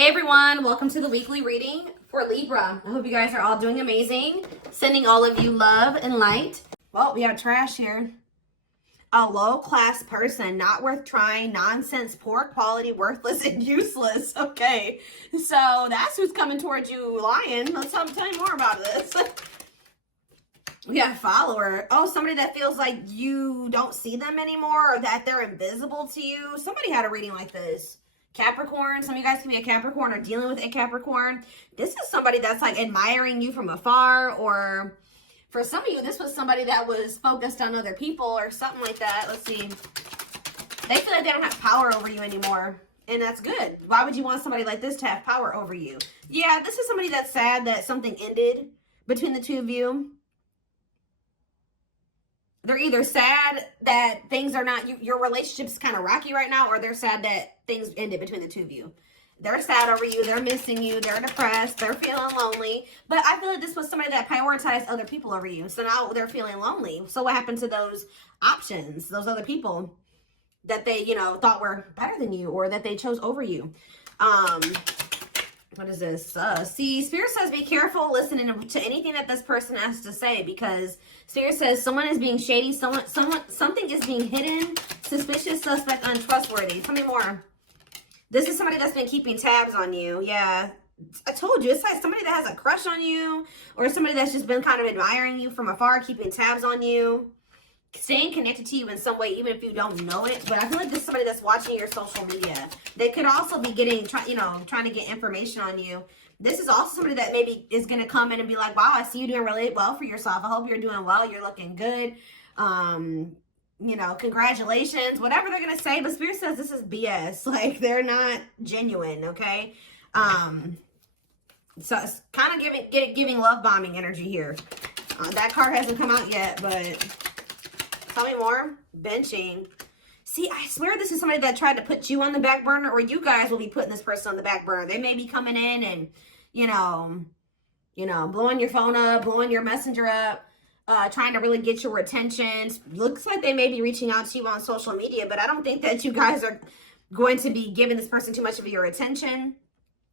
Hey everyone, welcome to the weekly reading for Libra. I hope you guys are all doing amazing. Sending all of you love and light. Well, we have trash here. A low-class person, not worth trying, nonsense, poor quality, worthless, and useless. Okay, so that's who's coming towards you, Lion. Let's tell you more about this. We have follower. Oh, somebody that feels like you don't see them anymore or that they're invisible to you. Somebody had a reading like this. Capricorn, some of you guys can be a Capricorn or dealing with a Capricorn. This is somebody that's like admiring you from afar, or for some of you, this was somebody that was focused on other people or something like that. Let's see. They feel like they don't have power over you anymore, and that's good. Why would you want somebody like this to have power over you? Yeah, this is somebody that's sad that something ended between the two of you. They're either sad that things are not, your relationship's kind of rocky right now, or they're sad that things ended between the two of you. They're sad over you. They're missing you. They're depressed. They're feeling lonely. But I feel like this was somebody that prioritized other people over you. So now they're feeling lonely. So what happened to those options, those other people that they, thought were better than you or that they chose over you? What is this? See, Spirit says be careful listening to anything that this person has to say, because Spirit says someone is being shady, something is being hidden, suspicious, suspect, untrustworthy. Tell me more. This is somebody that's been keeping tabs on you. Yeah, I told you, it's like somebody that has a crush on you, or somebody that's just been kind of admiring you from afar, keeping tabs on you, staying connected to you in some way, even if you don't know it. But I feel like this is somebody that's watching your social media. They could also be trying to get information on you. This is also somebody that maybe is going to come in and be like, wow, I see you doing really well for yourself. I hope you're doing well. You're looking good. Congratulations, whatever they're going to say. But Spirit says this is BS. Like, they're not genuine, okay? So it's kind of giving love bombing energy here. That card hasn't come out yet, but tell me more. Benching. See, I swear this is somebody that tried to put you on the back burner, or you guys will be putting this person on the back burner. They may be coming in and, blowing your phone up, blowing your messenger up, trying to really get your attention. Looks like they may be reaching out to you on social media, but I don't think that you guys are going to be giving this person too much of your attention.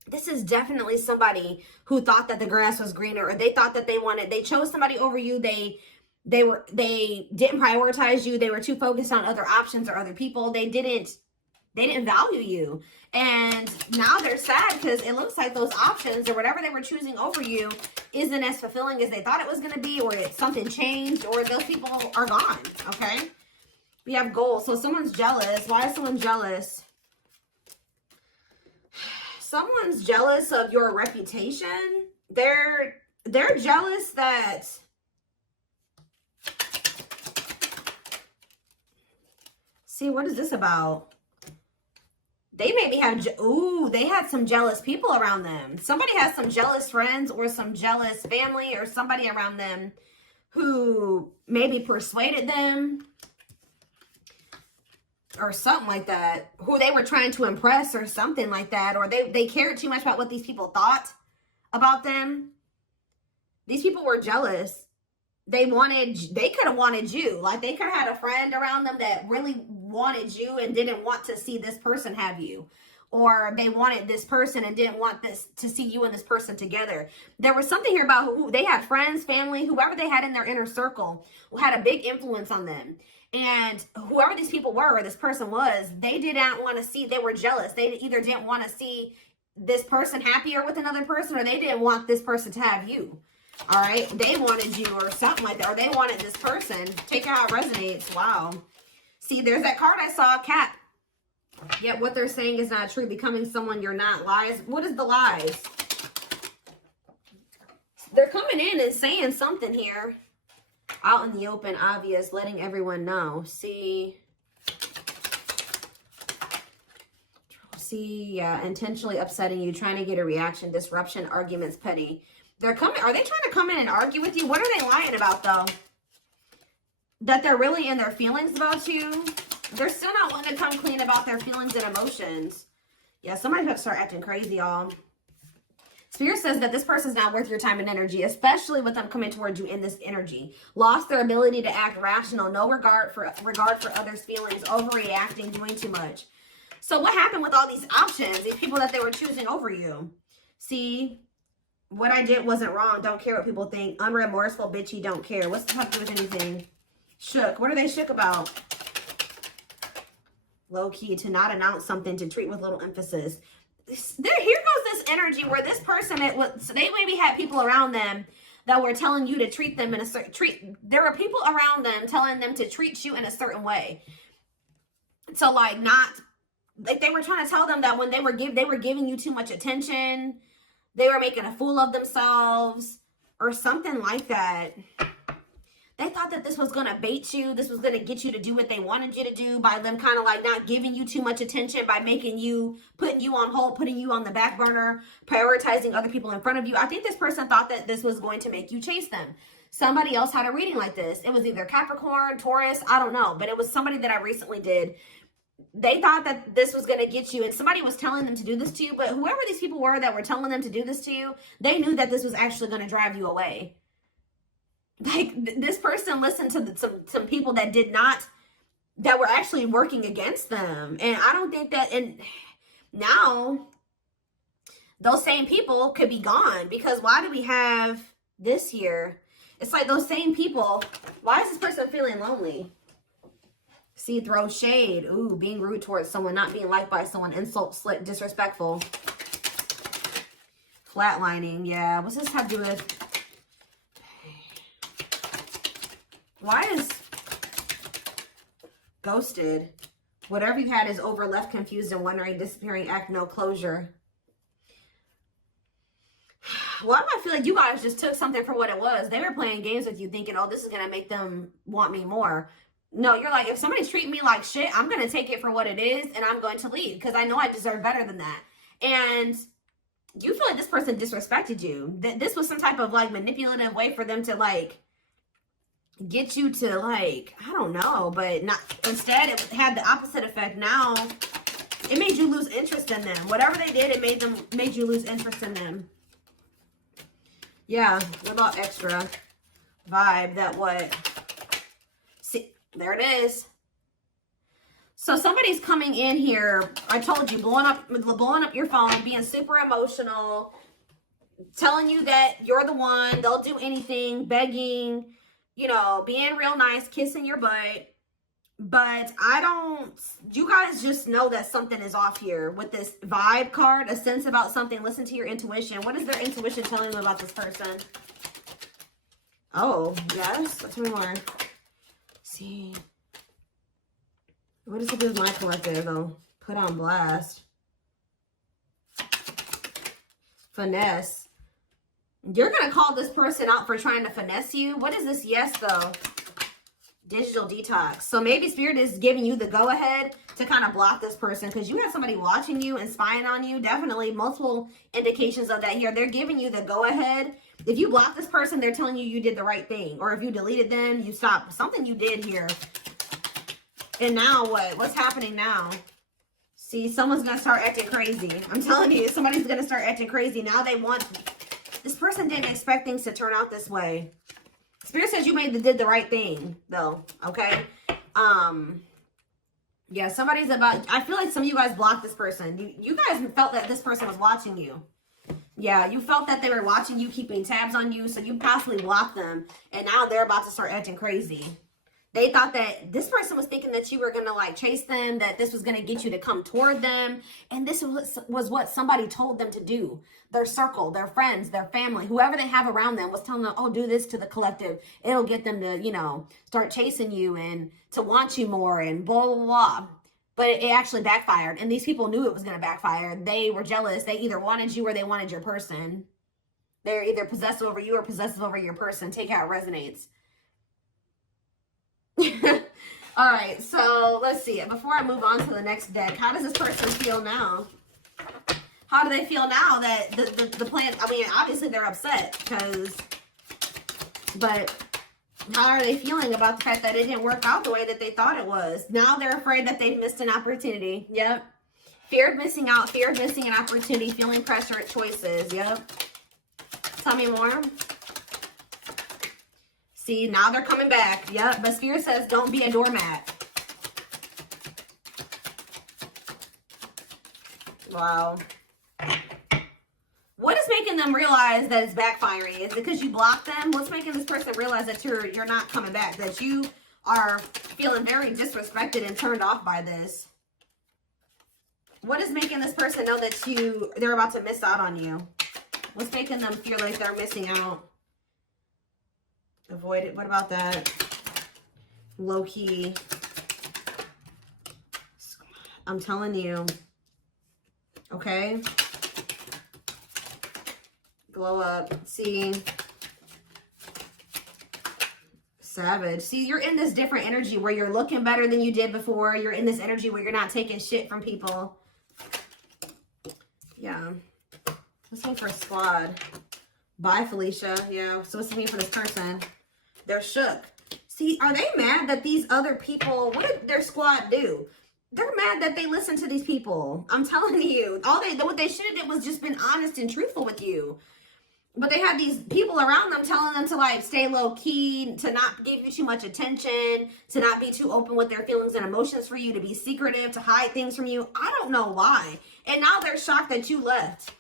This is definitely somebody who thought that the grass was greener, or they thought that they chose somebody over you. They didn't prioritize you. They were too focused on other options or other people. They didn't value you. And now they're sad because it looks like those options or whatever they were choosing over you isn't as fulfilling as they thought it was going to be, or something changed, or those people are gone. Okay. We have goals. So someone's jealous. Why is someone jealous? Someone's jealous of your reputation. They're jealous that, see, what is this about? They maybe have, they had some jealous people around them. Somebody has some jealous friends or some jealous family or somebody around them who maybe persuaded them or something like that, who they were trying to impress or something like that, or they cared too much about what these people thought about them. These people were jealous. They could have wanted you. Like, they could have had a friend around them that really wanted you and didn't want to see this person have you. Or they wanted this person and didn't want to see you and this person together. There was something here about who they had, friends, family, whoever they had in their inner circle who had a big influence on them. And whoever these people were, or this person was, they didn't want to see, they were jealous. They either didn't want to see this person happier with another person, or they didn't want this person to have you. All right, they wanted you or something like that, or they wanted this person. Take it how it resonates. Wow. See, there's that card I saw, cat. Yet what they're saying is not true. Becoming someone you're not. Lies. What is the lies? They're coming in and saying something here. Out in the open, obvious, letting everyone know. See, yeah, intentionally upsetting you, trying to get a reaction, disruption, arguments, petty. They're coming. Are they trying to come in and argue with you? What are they lying about, though? That they're really in their feelings about you? They're still not wanting to come clean about their feelings and emotions. Yeah, somebody's going to start acting crazy, y'all. Spirit says that this person's not worth your time and energy, especially with them coming towards you in this energy. Lost their ability to act rational, no regard for others' feelings, overreacting, doing too much. So what happened with all these options, these people that they were choosing over you? See, what I did wasn't wrong. Don't care what people think. Unremorseful, bitchy, don't care. What's the have to do with anything? Shook. What are they shook about? Low key, to not announce something, to treat with little emphasis. Here goes this energy where this person, so they maybe had people around them that were telling you to treat them in a certain, there were people around them telling them to treat you in a certain way. So like like they were trying to tell them that when they were giving you too much attention, they were making a fool of themselves or something like that. They thought that this was going to bait you. This was going to get you to do what they wanted you to do by them kind of like not giving you too much attention, by putting you on hold, putting you on the back burner, prioritizing other people in front of you. I think this person thought that this was going to make you chase them. Somebody else had a reading like this. It was either Capricorn, Taurus, I don't know, but it was somebody that I recently did. They thought that this was going to get you, and somebody was telling them to do this to you, but whoever these people were that were telling them to do this to you, they knew that this was actually going to drive you away. Like, this person listened to some people that that were actually working against them. And I don't think that, and now those same people could be gone, because why do we have this here? It's like those same people. Why is this person feeling lonely? See, throw shade. Ooh, being rude towards someone, not being liked by someone, insult, slick, disrespectful. Flatlining, yeah. What's this have to do with? Why is ghosted? Whatever you had is over, left, confused, and wondering, disappearing, act, no closure. Well, I feel like you guys just took something for what it was. They were playing games with you thinking, oh, this is going to make them want me more. No, you're like, if somebody's treating me like shit, I'm going to take it for what it is, and I'm going to leave because I know I deserve better than that. And you feel like this person disrespected you. This was some type of like manipulative way for them to like get you to like, I don't know, but not, instead it had the opposite effect. Now it made you lose interest in them. Whatever they did, it made you lose interest in them. Yeah, what about extra vibe? That what? See, there it is. So somebody's coming in here. I told you, blowing up your phone, being super emotional, telling you that you're the one. They'll do anything, begging, you know, being real nice, kissing your butt. But you guys just know that something is off here with this vibe card, a sense about something. Listen to your intuition. What is their intuition telling them about this person? Oh, yes. Let's move on. See. What does it do with my collective, though? Put on blast. Finesse. You're going to call this person out for trying to finesse you. What is this yes, though? Digital detox. So maybe Spirit is giving you the go-ahead to kind of block this person because you have somebody watching you and spying on you. Definitely multiple indications of that here. They're giving you the go-ahead. If you block this person, they're telling you you did the right thing. Or if you deleted them, you stopped. Something you did here. And now what? What's happening now? See, someone's going to start acting crazy. I'm telling you, somebody's going to start acting crazy. Now they want... This person didn't expect things to turn out this way. Spirit says you did the right thing, though, okay? Yeah, somebody's about... I feel like some of you guys blocked this person. You guys felt that this person was watching you. Yeah, you felt that they were watching you, keeping tabs on you, so you possibly blocked them, and now they're about to start acting crazy. They thought that this person was thinking that you were going to like chase them, that this was going to get you to come toward them. And this was what somebody told them to do. Their circle, their friends, their family, whoever they have around them was telling them, oh, do this to the collective. It'll get them to, you know, start chasing you and to want you more and blah, blah, blah. But it actually backfired. And these people knew it was going to backfire. They were jealous. They either wanted you or they wanted your person. They're either possessive over you or possessive over your person. Take how it resonates. All right, so let's see. Before I move on to the next deck, how does this person feel now? How do they feel now that the plan? I mean, obviously they're upset but how are they feeling about the fact that it didn't work out the way that they thought it was? Now they're afraid that they've missed an opportunity. Yep. Fear of missing out, fear of missing an opportunity, feeling pressure at choices. Yep. Tell me more. See, now they're coming back. Yep. But Spirit says, don't be a doormat. Wow. What is making them realize that it's backfiring? Is it because you blocked them? What's making this person realize that you're not coming back? That you are feeling very disrespected and turned off by this? What is making this person know that they're about to miss out on you? What's making them feel like they're missing out? Avoid it. What about that? Low key. I'm telling you. Okay. Glow up. See. Savage. See, you're in this different energy where you're looking better than you did before. You're in this energy where you're not taking shit from people. Yeah. Let's wait for a squad. Bye, Felicia. Yeah. So what's the mean for this person? They're shook. See, are they mad that these other people, what did their squad do? They're mad that they listen to these people. I'm telling you. What they should have did was just been honest and truthful with you. But they had these people around them telling them to like stay low key, to not give you too much attention, to not be too open with their feelings and emotions for you, to be secretive, to hide things from you. I don't know why. And now they're shocked that you left.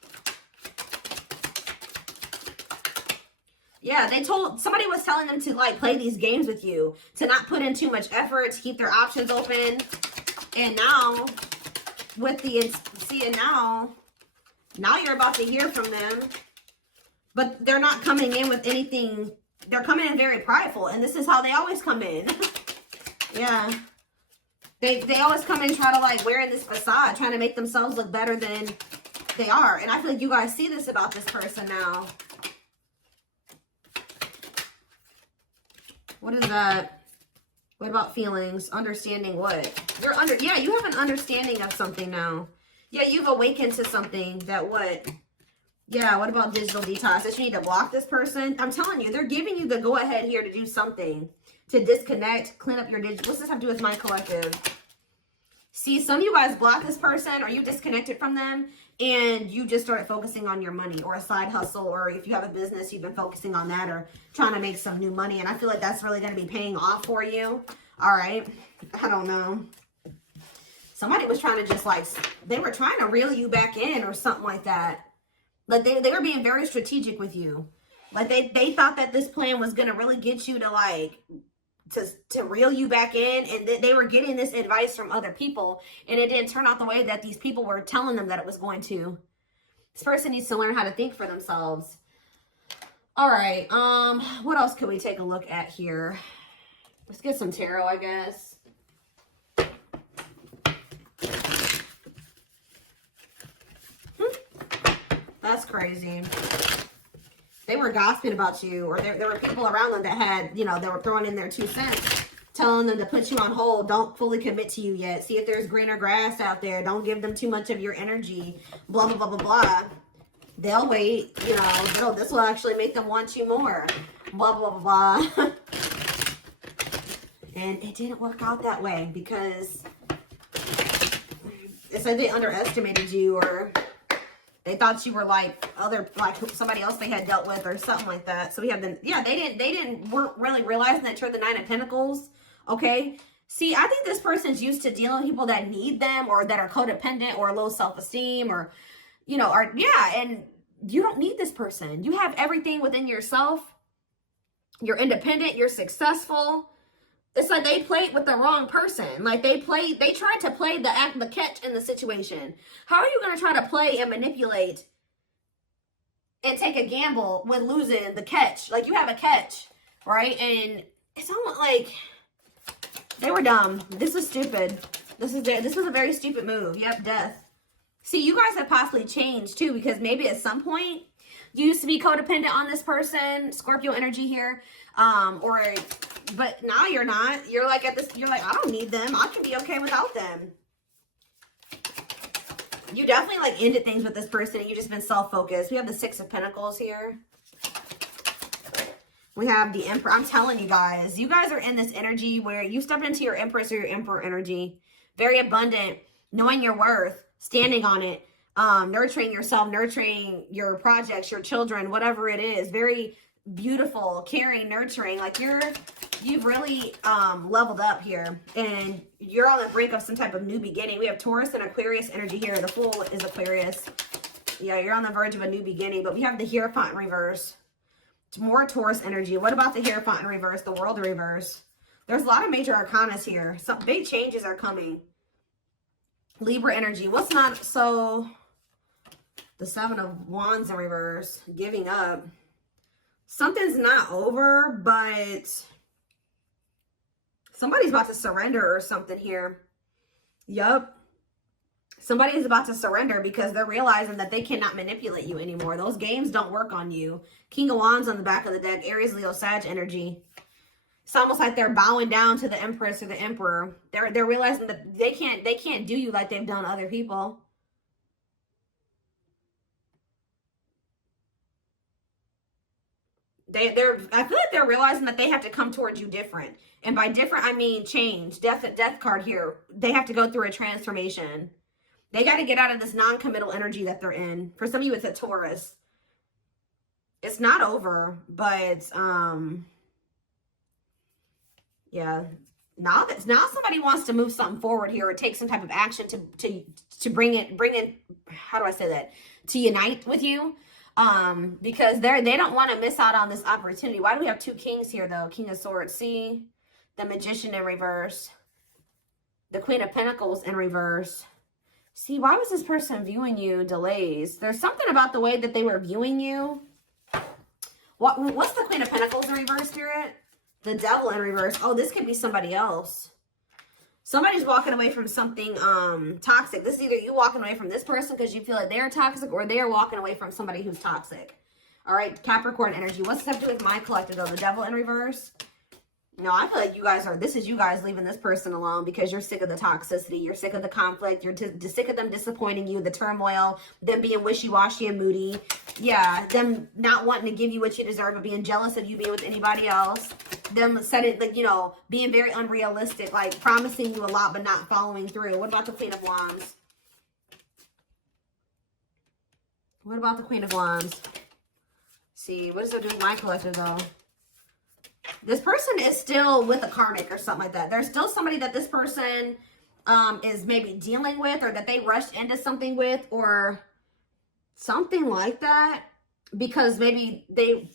Yeah, somebody was telling them to like play these games with you, to not put in too much effort, to keep their options open. And now, now you're about to hear from them. But they're not coming in with anything. They're coming in very prideful. And this is how they always come in. Yeah. They always come in try to like wearing this facade, trying to make themselves look better than they are. And I feel like you guys see this about this person now. What is that? What about feelings? Understanding what? Yeah, you have an understanding of something now. Yeah, you've awakened to something that what? Yeah, what about digital detox? That you need to block this person? I'm telling you, they're giving you the go-ahead here to do something. To disconnect, clean up your digital. What's this have to do with my collective? See, some of you guys block this person or you disconnected from them and you just started focusing on your money or a side hustle, or if you have a business, you've been focusing on that or trying to make some new money. And I feel like that's really going to be paying off for you. All right. I don't know. Somebody was trying to just like, they were trying to reel you back in or something like that. Like they were being very strategic with you. Like they thought that this plan was going to really get you to like, to reel you back in, and they were getting this advice from other people, and it didn't turn out the way that these people were telling them that it was going to. This person needs to learn how to think for themselves. All right, what else could we take a look at here? Let's get some tarot, I guess. That's crazy. They were gossiping about you, or there were people around them that had, you know, they were throwing in their 2 cents, telling them to put you on hold. Don't fully commit to you yet. See if there's greener grass out there. Don't give them too much of your energy. Blah, blah, blah, blah, blah. They'll wait. You know, this will actually make them want you more. Blah, blah, blah, blah. And it didn't work out that way because it's like they underestimated you, or they thought you were like somebody else they had dealt with or something like that. So we have weren't really realizing that you're the 9 of Pentacles. Okay. See, I think this person's used to dealing with people that need them or that are codependent or low self-esteem or, you know, and you don't need this person. You have everything within yourself. You're independent. You're successful. It's like they played with the wrong person. Like they tried to play the catch in the situation. How are you going to try to play and manipulate and take a gamble with losing the catch? Like you have a catch, right? And it's almost like they were dumb. This was stupid. This was a very stupid move. Yep, death. See, you guys have possibly changed too, because maybe at some point you used to be codependent on this person, Scorpio energy here, but now you're not. You're like I don't need them. I can be okay without them. You definitely like ended things with this person and you've just been self-focused. We have the 6 of Pentacles here. We have the Emperor. I'm telling you guys are in this energy where you step into your Empress or your Emperor energy. Very abundant, knowing your worth, standing on it, nurturing yourself, nurturing your projects, your children, whatever it is. Very beautiful, caring, nurturing. Like you've really leveled up here, and you're on the brink of some type of new beginning. We have Taurus and Aquarius energy here. The Fool is Aquarius. Yeah, you're on the verge of a new beginning, but we have the Hierophant in reverse. It's more Taurus energy. What about the Hierophant in reverse? The World in reverse. There's a lot of major arcanas here. Some big changes are coming. Libra energy. What's not so... The Seven of Wands in reverse. Giving up. Something's not over, but somebody's about to surrender or something here. Yup. Somebody is about to surrender because they're realizing that they cannot manipulate you anymore. Those games don't work on you. King of Wands on the back of the deck. Aries, Leo, Sag energy. It's almost like they're bowing down to the Empress or the Emperor. They're realizing that they can't do you like they've done other people. I feel like they're realizing that they have to come towards you different. And by different, I mean change. Death card here. They have to go through a transformation. They got to get out of this non-committal energy that they're in. For some of you, it's a Taurus. It's not over, but yeah. Now somebody wants to move something forward here or take some type of action to bring in, how do I say that? To unite with you. Because they don't want to miss out on this opportunity. Why do we have two kings here though? King of Swords. See? The Magician in reverse. The Queen of Pentacles in reverse. See, why was this person viewing you? Delays. There's something about the way that they were viewing you. What's the Queen of Pentacles in reverse, Spirit? The Devil in reverse. Oh, this could be somebody else. Somebody's walking away from something toxic. This is either you walking away from this person because you feel like they're toxic, or they're walking away from somebody who's toxic. All right, Capricorn energy. What's this have to do with my collective, though? The Devil in reverse? No, I feel like this is you guys leaving this person alone because you're sick of the toxicity. You're sick of the conflict. You're sick of them disappointing you, the turmoil, them being wishy-washy and moody. Yeah, them not wanting to give you what you deserve, but being jealous of you being with anybody else. Them setting, like, you know, being very unrealistic, like promising you a lot but not following through. What about the Queen of Wands? What about the Queen of Wands? See, what does it do with my collective, though? This person is still with a karmic or something like that. There's still somebody that this person is maybe dealing with, or that they rushed into something with, or something like that. Because maybe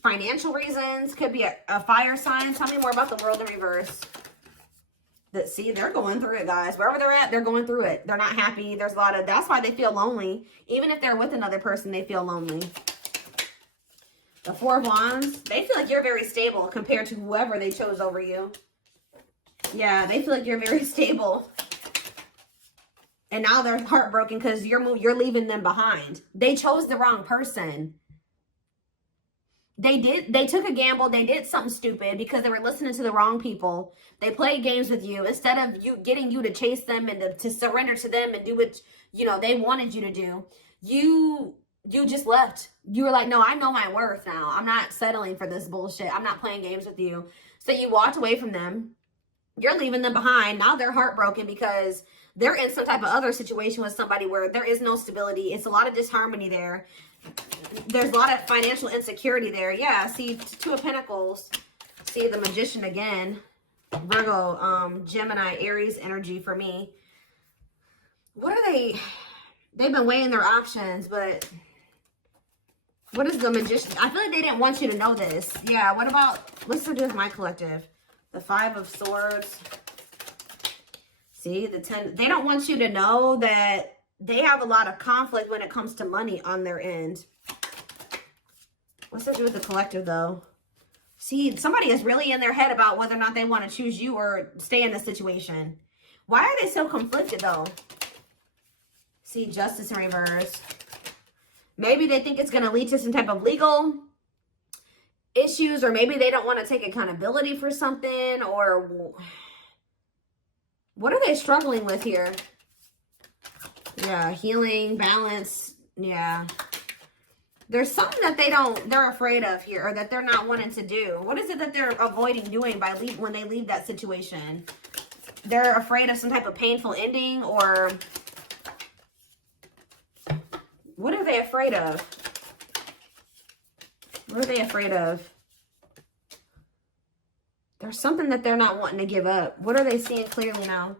financial reasons, could be a fire sign. Tell me more about the World in reverse. See, they're going through it, guys. Wherever they're at, they're going through it. They're not happy. There's a lot of, that's why they feel lonely. Even if they're with another person, they feel lonely. The Four of Wands, they feel like you're very stable compared to whoever they chose over you. Yeah, they feel like you're very stable. And now they're heartbroken because you're leaving them behind. They chose the wrong person. They took a gamble. They did something stupid because they were listening to the wrong people. They played games with you. Instead of getting you to chase them and to surrender to them and do what, you know, they wanted you to do, you just left. You were like, no, I know my worth now. I'm not settling for this bullshit. I'm not playing games with you. So you walked away from them. You're leaving them behind. Now they're heartbroken because they're in some type of other situation with somebody where there is no stability. It's a lot of disharmony there. There's a lot of financial insecurity there. Yeah, see, Two of Pentacles. See, the Magician again. Virgo, Gemini, Aries energy for me. What are they? They've been weighing their options, but what is the Magician? I feel like they didn't want you to know this. Yeah, what's to do with my collective? The Five of Swords. See, the 10. They don't want you to know that they have a lot of conflict when it comes to money on their end. What's to do with the collective, though? See, somebody is really in their head about whether or not they want to choose you or stay in this situation. Why are they so conflicted, though? See, Justice in reverse. Maybe they think it's going to lead to some type of legal issues, or maybe they don't want to take accountability for something, or what are they struggling with here? Yeah, healing, balance. Yeah. There's something that they're afraid of here, or that they're not wanting to do. What is it that they're avoiding doing when they leave that situation? They're afraid of some type of painful ending, or what are they afraid of? What are they afraid of? There's something that they're not wanting to give up. What are they seeing clearly now?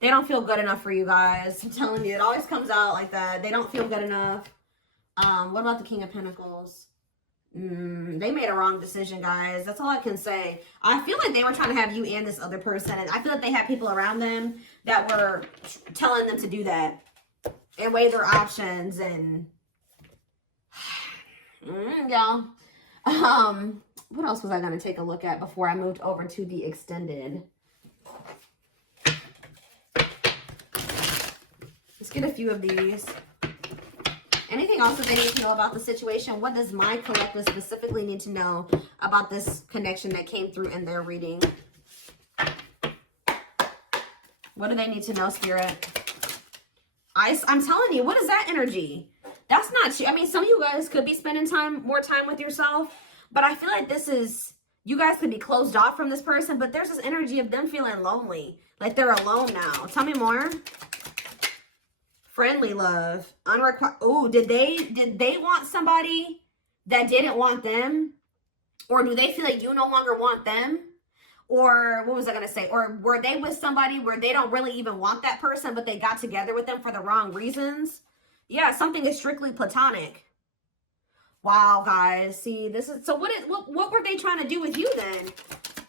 They don't feel good enough for you guys. I'm telling you, it always comes out like that. They don't feel good enough. What about the King of Pentacles? They made a wrong decision, guys. That's all I can say. I feel like they were trying to have you and this other person. And I feel like they had people around them that were telling them to do that. And weigh their options. And y'all. What else was I going to take a look at before I moved over to the extended? Let's get a few of these. Anything else that they need to know about the situation? What does my collective specifically need to know about this connection that came through in their reading? What do they need to know, Spirit? I'm telling you, what is that energy? That's not you. I mean, some of you guys could be spending more time with yourself, but I feel like this is, you guys could be closed off from this person, but there's this energy of them feeling lonely. Like they're alone now. Tell me more. Friendly love, unrequited. Oh, did they want somebody that didn't want them? Or do they feel like you no longer want them? Or what was I going to say? Or were they with somebody where they don't really even want that person, but they got together with them for the wrong reasons? Yeah, something is strictly platonic. Wow, guys. See, this is, so what were they trying to do with you then?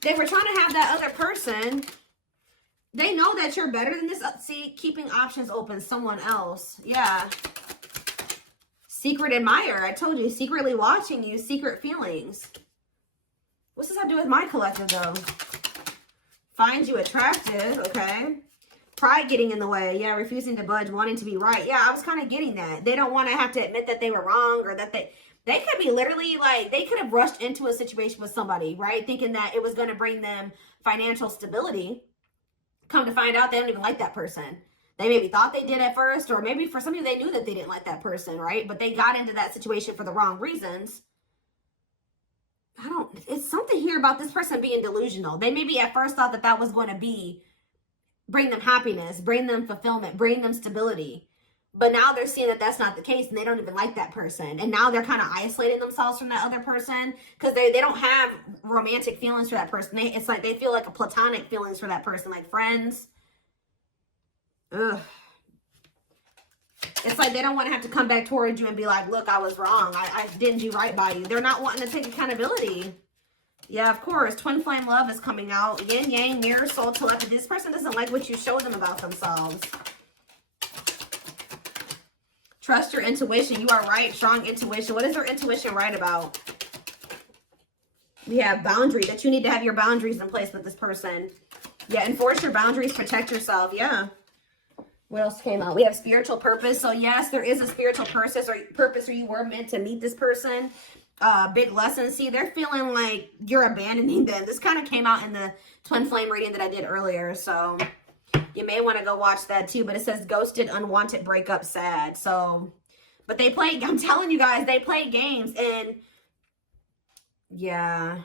They were trying to have that other person. They know that you're better than this. See, keeping options open, someone else. Yeah. Secret admirer. I told you, secretly watching you, secret feelings. What's this have to do with my collective, though? Find you attractive, okay. Pride getting in the way. Yeah, refusing to budge, wanting to be right. Yeah, I was kind of getting that. They don't want to have to admit that they were wrong or that they could be literally like, they could have rushed into a situation with somebody, right? Thinking that it was going to bring them financial stability. Come to find out, they don't even like that person. They maybe thought they did at first, or maybe for some of you, they knew that they didn't like that person, right? But they got into that situation for the wrong reasons. It's something here about this person being delusional. They maybe at first thought that was going to bring them happiness, bring them fulfillment, bring them stability. But now they're seeing that that's not the case, and they don't even like that person. And now they're kind of isolating themselves from that other person because they don't have romantic feelings for that person. It's like they feel like a platonic feelings for that person, like friends. Ugh. It's like they don't want to have to come back towards you and be like, look, I was wrong. I didn't do right by you. They're not wanting to take accountability. Yeah, of course. Twin flame love is coming out. Yin, yang, mirror, soul, telepathy. This person doesn't like what you show them about themselves. Trust your intuition. You are right. Strong intuition. What is their intuition right about? We have boundary. That you need to have your boundaries in place with this person. Yeah, enforce your boundaries. Protect yourself. Yeah. What else came out? We have spiritual purpose. So yes, there is a spiritual purpose or you were meant to meet this person. Big lesson. See, they're feeling like you're abandoning them. This kind of came out in the twin flame reading that I did earlier. So you may want to go watch that too. But it says ghosted, unwanted, breakup, sad. So, but they play, I'm telling you guys, they play games. And yeah,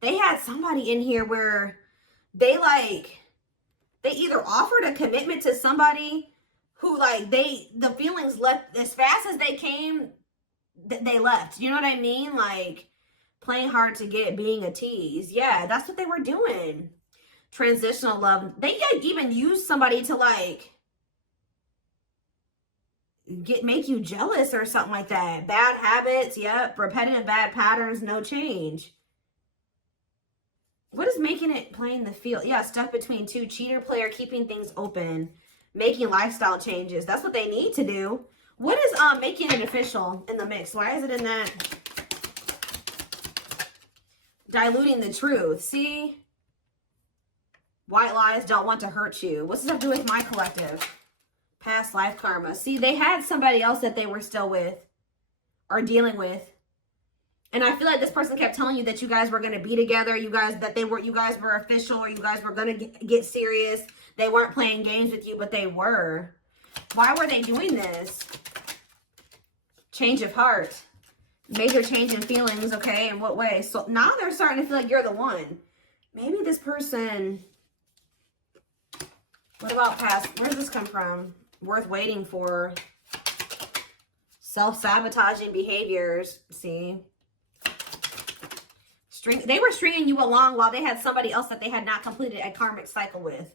they had somebody in here where they either offered a commitment to somebody who the feelings left as fast as they came, they left. You know what I mean? Like playing hard to get, being a tease. Yeah, that's what they were doing. Transitional love. They even used somebody to make you jealous or something like that. Bad habits. Yep. Repetitive bad patterns. No change. What is making it playing the field? Yeah, stuck between two. Cheater, player, keeping things open. Making lifestyle changes. That's what they need to do. What is making it official in the mix? Why is it in that? Diluting the truth. See? White lies don't want to hurt you. What's this have to do with my collective? Past life karma. See, they had somebody else that they were still with or dealing with. And I feel like this person kept telling you that you guys were going to be together. You guys were official, or you guys were going to get serious. They weren't playing games with you, but they were. Why were they doing this? Change of heart. Major change in feelings, okay? In what way? So now they're starting to feel like you're the one. Maybe this person... What about past? Where does this come from? Worth waiting for. Self-sabotaging behaviors. See? They were stringing you along while they had somebody else that they had not completed a karmic cycle with.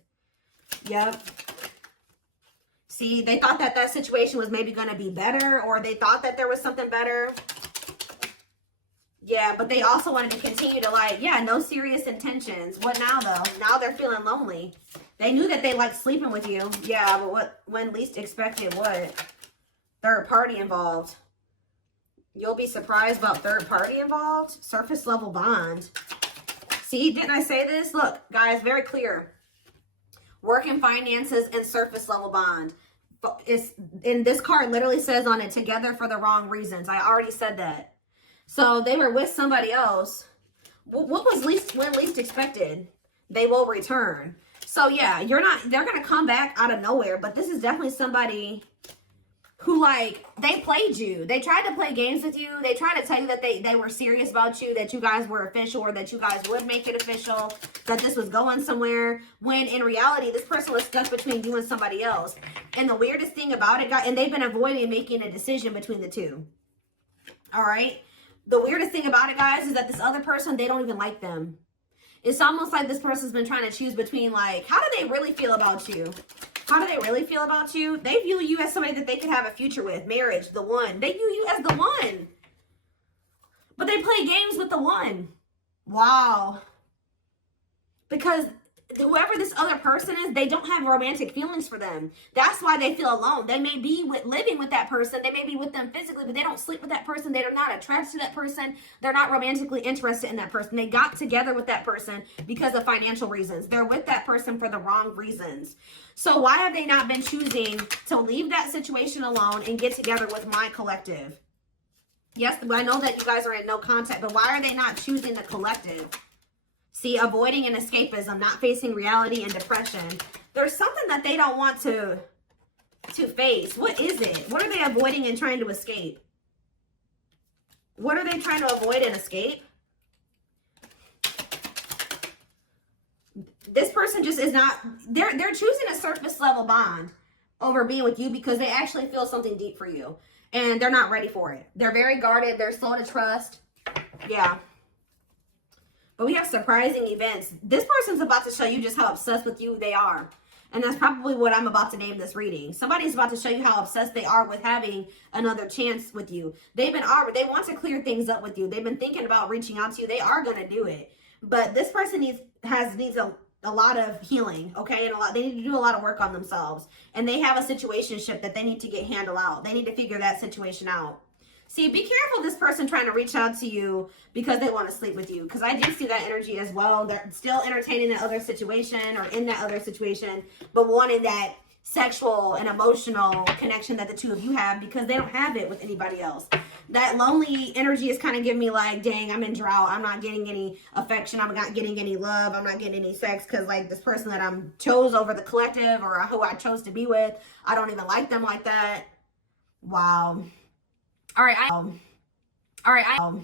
Yep. See, they thought that that situation was maybe going to be better, or they thought that there was something better. Yeah, but they also wanted to continue to, like, yeah, no serious intentions. What now, though? Now they're feeling lonely. They knew that they liked sleeping with you. Yeah, but when least expected, what? Third party involved. You'll be surprised about third party involved. Surface level bond. See, didn't I say this? Look, guys, very clear. Work and finances and surface level bond. And this card literally says on it, together for the wrong reasons. I already said that. So they were with somebody else. What was when least expected? They will return. So yeah, they're going to come back out of nowhere. But this is definitely somebody who, like, they played you. They tried to play games with you. They tried to tell you that they were serious about you, that you guys were official, or that you guys would make it official, that this was going somewhere, when in reality, this person was stuck between you and somebody else. And the weirdest thing about it, guys, and they've been avoiding making a decision between the two. All right? The weirdest thing about it, guys, is that this other person, they don't even like them. It's almost like this person's been trying to choose between, like, how do they really feel about you? How do they really feel about you? They view you as somebody that they could have a future with. Marriage, the one. They view you as the one. But they play games with the one. Wow. Because whoever this other person is, they don't have romantic feelings for them. That's why they feel alone. They may be living with that person. They may be with them physically, but they don't sleep with that person. They're not attracted to that person. They're not romantically interested in that person. They got together with that person because of financial reasons. They're with that person for the wrong reasons. So why have they not been choosing to leave that situation alone and get together with my collective? Yes, I know that you guys are in no contact, but why are they not choosing the collective? See, avoiding and escapism, not facing reality and depression. There's something that they don't want to face. What is it? What are they avoiding and trying to escape? What are they trying to avoid and escape? This person just is not, they're choosing a surface level bond over being with you because they actually feel something deep for you. And they're not ready for it. They're very guarded. They're slow to trust. Yeah. But we have surprising events. This person's about to show you just how obsessed with you they are. And that's probably what I'm about to name this reading. Somebody's about to show you how obsessed they are with having another chance with you. They want to clear things up with you. They've been thinking about reaching out to you. They are going to do it. But this person needs a lot of healing, okay? And they need to do a lot of work on themselves. And they have a situationship that they need to get handled out. They need to figure that situation out. See, be careful of this person trying to reach out to you because they want to sleep with you. Because I do see that energy as well. They're still entertaining that other situation or in that other situation, but wanting that sexual and emotional connection that the two of you have because they don't have it with anybody else. That lonely energy is kind of giving me like, dang, I'm in drought. I'm not getting any affection. I'm not getting any love. I'm not getting any sex because, like, this person that I'm chose over the collective or who I chose to be with, I don't even like them like that. Wow. All right.